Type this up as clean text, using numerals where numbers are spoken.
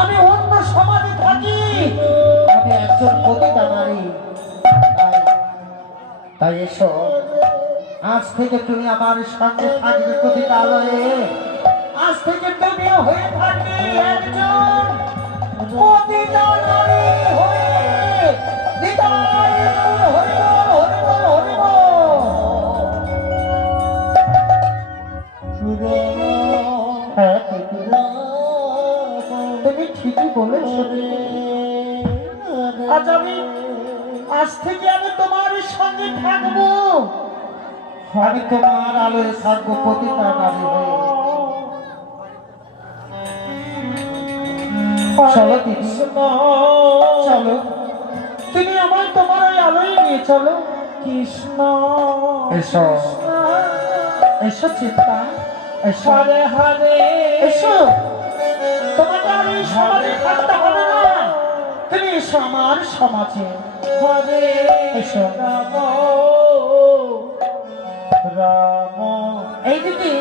আমি অন্য সমাজে থাকি, আমি একজন পতিতা নারী। তাই এসো, আজ থেকে তুমি আমার সঙ্গে থাকবে পতিতালয়ে। আজ থেকে তুমিও হয়ে থাকবে একজন পতিতা নারী হয়ে। নিতাই গৌর হরি বল, হরি বল, হরি বল। হ্যাঁ, তুমি ঠিকই বলেছ। আজ থেকে আমি তোমার সঙ্গে থাকবো, আমি তোমার আলোয় থাকবো পতিতা নারী হয়ে। চলো দিদি, চলো, তুমি আমার তোমার ওই আলোয় নিয়ে চলো। কৃষ্ণ, এসো এসো চিত্তা, এসো। হরে হরে, এসো। তোমাকে আর এই সমাজে থাকতে হবে না, তুমি এসো আমার সমাজে। হরে এসো। রাম রাম, এই দিদি